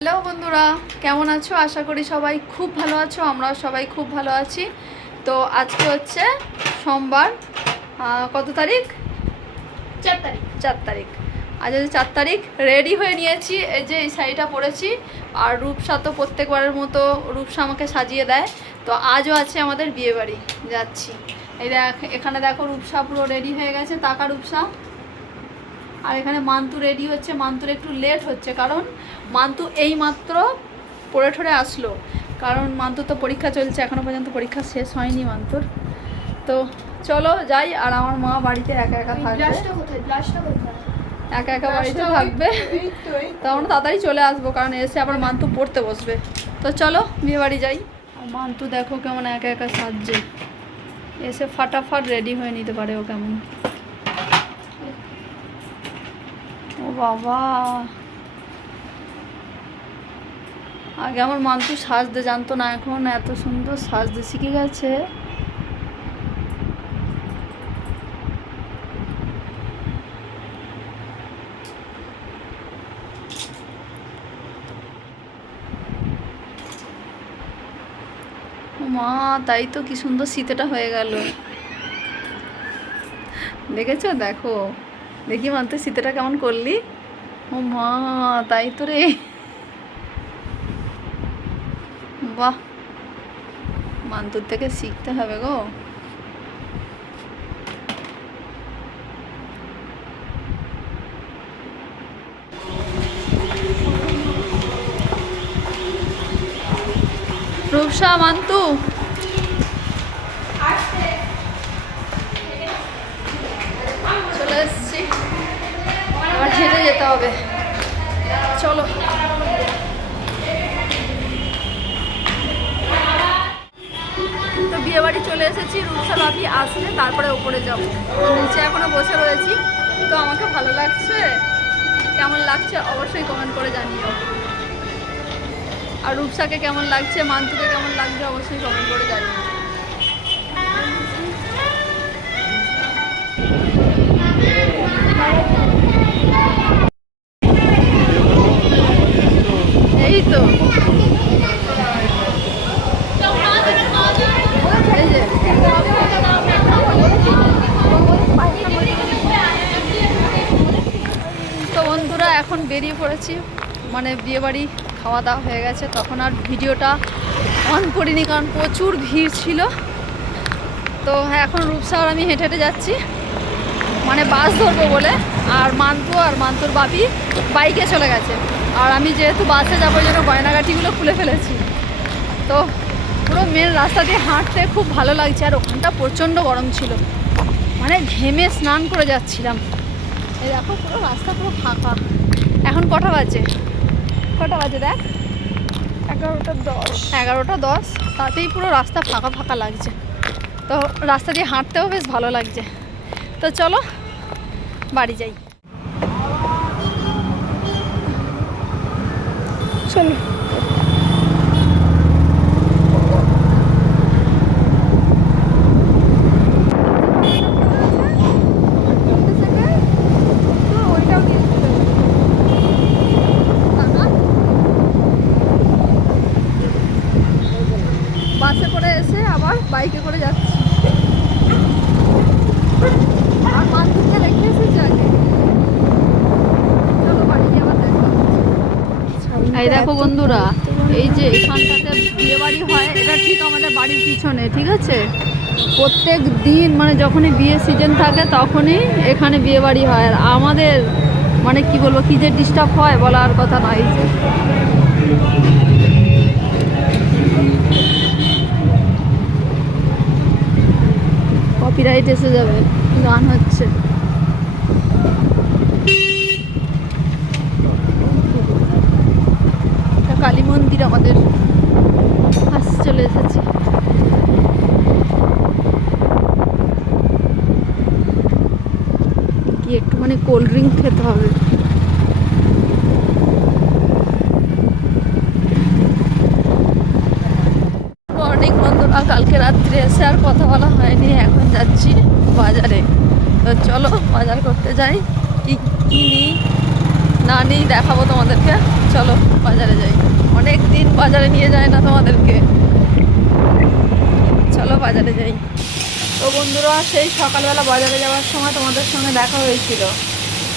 Hello বন্ধুরা, কেমন আছো? আশা করি সবাই খুব ভালো আছো। আমরাও সবাই খুব ভালো আছি। তো আজকে হচ্ছে সোমবার, কত তারিখ? 4 তারিখ। 4 তারিখ। আজ হচ্ছে 4 তারিখ। রেডি হয়ে নিয়েছি, এই যে এই শাড়িটা পরেছি। আর রূপসা তো প্রত্যেকবারের মতো রূপসা আমাকে সাজিয়ে দেয়। তো আজও আছে আমাদের বিয়েবাড়ি, যাচ্ছি। এই দেখ, এখানে দেখো রূপসা পুরো রেডি হয়ে গেছে। তাকা রূপসা। আর এখানে মান্তু রেডি হচ্ছে। মান্তুর একটু লেট হচ্ছে, কারণ মান্তু এই মাত্র পড়ে ঠরে আসলো। কারণ মান্তুর তো পরীক্ষা চলছে, এখনও পর্যন্ত পরীক্ষা শেষ হয়নি মান্তুর। তো চলো যাই। আর আমার মা বাড়িতে একা একা থাকবে, একা একা বাড়িতে থাকবে। তো আমরা তাড়াতাড়ি চলে আসবো, কারণ এসে আবার মান্তু পড়তে বসবে। তো চলো বিয়ে বাড়ি যাই। আর মান্তু দেখো কেমন একা একা সাজছে, এসে ফাটাফাট রেডি হয়ে নিতে পারে ও কেমন। ও বাবা, আগে আমার মান্তু সাজতে জানতো না, এখন এত সুন্দর সাজতে শিখে গেছে। মা, তাই তো, কি সুন্দর শীতেটা হয়ে গেল। দেখেছো? দেখো, দেখি মান্তু শীতেটা কেমন করলি। ও মা, তাই তো রে। বাহ, মান্তুর থেকে শিখতে হবে গো। রূপসা, মান্তু চলে এসছি। আবার হেঁটে যেতে হবে, চলো। তো বিয়ে বাড়ি চলে এসেছি। রূপসা ভাবি আসলে তারপরে উপরে যাবো। নিচে এখনো বসে রয়েছি। তো আমাকে ভালো লাগছে, কেমন লাগছে অবশ্যই কমেন্ট করে জানিও। আর রূপসাকে কেমন লাগছে, মান্তুকে কেমন লাগছে অবশ্যই কমেন্ট করে জানিও। এই তো, এই যে তো বন্ধুরা, এখন বেরিয়ে পড়েছি। মানে বিয়েবাড়ি খাওয়া দাওয়া হয়ে গেছে, তখন আর ভিডিওটা অন করিনি, কারণ প্রচুর ভিড় ছিল। তো এখন রূপসা আর আমি হেঁটে হেঁটে যাচ্ছি, মানে বাস ধরবো বলে। আর মান্তু আর মান্তুর বাপি বাইকে চলে গেছে। আর আমি যেহেতু বাসে যাবো জন্য গয়নাগাটিগুলো খুলে ফেলেছি। তো পুরো মেন রাস্তা দিয়ে হাঁটতে খুব ভালো লাগছে। আর ওখানটা প্রচণ্ড গরম ছিল, মানে ঘেমে স্নান করে যাচ্ছিলাম। এই দেখো, পুরো রাস্তা পুরো ফাঁকা। এখন কটা বাজে? কটা বাজে দেখ, 11টা 10। 11টা 10। তাতেই পুরো রাস্তা ফাঁকা ফাঁকা লাগছে। তো রাস্তা দিয়ে হাঁটতেও বেশ ভালো লাগছে। তো চলো বাড়ি যাই, চলো। বাসে করে এসে আবার বাইকে করে যাচ্ছি। আর মান্তুকে রেখে এসেছি আগে। চলো বাড়ি গিয়ে আবার দেখা হচ্ছে। এই দেখো বন্ধুরা, এই যে এখানটাতে বিয়ে বাড়ি হয়, এটা ঠিক আমাদের বাড়ির পিছনে, ঠিক আছে? প্রত্যেক দিন মানে যখনই বিয়ে সিজন থাকে তখনই এখানে বিয়ে বাড়ি হয়। আর আমাদের মানে কি বলবো, কি যে ডিস্টার্ব হয় বলার কথা নয়। যে কপিরাইট এসে যাবে, গান হচ্ছে। কালী মন্দির আমাদের, চলে এসেছি। কি একটুখানি কোল্ড ড্রিঙ্ক খেতে হবে। মর্নিং বন্ধুরা, কালকে রাত্রে এসে আর কথা বলা হয়নি। এখন যাচ্ছি বাজারে। তো চলো বাজার করতে যাই, কি কি নিই না নিই দেখাবো তোমাদেরকে। চলো বাজারে যাই, অনেক দিন বাজারে নিয়ে যায় না তোমাদেরকে। চলো বাজারে যাই। তো বন্ধুরা, সেই সকালবেলা বাজারে যাওয়ার সময় তোমাদের সঙ্গে দেখা হয়েছিল,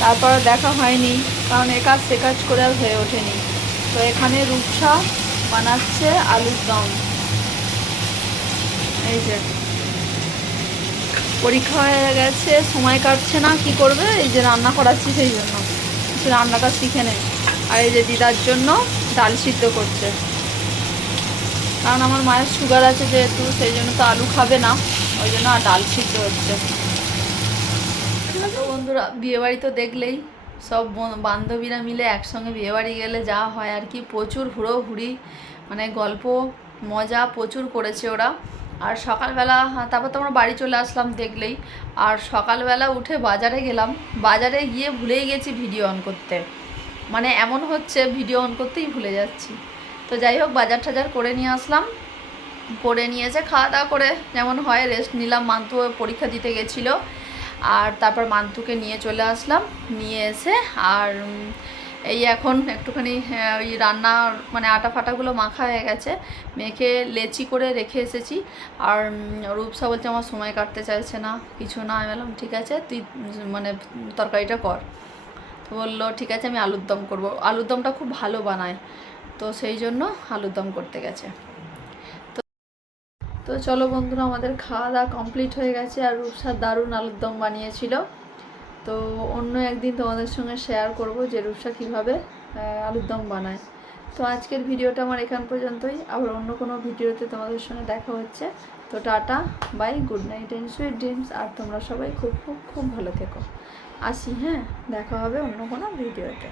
তারপর দেখা হয়নি, কারণ এ কাজ সে কাজ করে আর হয়ে ওঠেনি। তো এখানে রূপসা বানাচ্ছে আলুর দম। এই যে পরীক্ষা হয়ে গেছে, সময় কাটছে না, কি করবে, এই যে রান্না করাচ্ছি, সেই জন্য রান্নাটা শিখে নেয়। আর এই যে দিদার জন্য ডাল সিদ্ধ করছে, কারণ আমার মায়ের সুগার আছে যেহেতু, সেই জন্য তো আলু খাবে না, ওই জন্য আর ডাল সিদ্ধ হচ্ছে। তো বন্ধুরা, বিয়েবাড়ি তো দেখলেই, সব বান্ধবীরা মিলে একসঙ্গে বিয়েবাড়ি গেলে যা হয় আর কি, প্রচুর হুড়োহুড়ি, মানে গল্প মজা প্রচুর করেছে ওরা। আর সকালবেলা তারপর তো আমরা বাড়ি চলে আসলাম দেখলেই। আর সকালবেলা উঠে বাজারে গেলাম, বাজারে গিয়ে ভুলেই গেছি ভিডিও অন করতে, মানে এমন হচ্ছে ভিডিও অন করতেই ভুলে যাচ্ছি। তো যাই হোক, বাজার টাজার করে নিয়ে আসলাম, করে নিয়ে এসে খাওয়া দাওয়া করে যেমন হয় রেস্ট নিলাম। মান্তু পরীক্ষা দিতে গেছিলো, আর তারপর মান্তুকে নিয়ে চলে আসলাম, নিয়ে এসে আর এই এখন একটুখানি ওই রান্না মানে আটা ফাটাগুলো মাখা হয়ে গেছে, মেখে লেচি করে রেখে এসেছি। আর রূপসা বলছে আমার সময় কাটতে চাইছে না, কিছু না। আমি বললাম ঠিক আছে, তুই মানে তরকারিটা কর। তো বললো ঠিক আছে, আমি আলুর দম করবো, আলুর দমটা খুব ভালো বানায়, তো সেই জন্য আলুর দম করতে গেছে। তো চলো বন্ধুরা, আমাদের খাওয়া দাওয়া কমপ্লিট হয়ে গেছে, আর রূপসা দারুণ আলুর দম বানিয়েছিল। তো অন্য একদিন তোমাদের সঙ্গে শেয়ার করব যে রূপসা কীভাবে আলুর দম বানায়। তো আজকের ভিডিওটা আমার এখান পর্যন্তই, আবার অন্য কোনো ভিডিওতে তোমাদের সঙ্গে দেখা হচ্ছে। তো tata bye, good night and sweet dreams. আর তোমরা সবাই খুব খুব খুব ভালো থেকো। আসি, হ্যাঁ, দেখা হবে অন্য কোনো ভিডিওতে।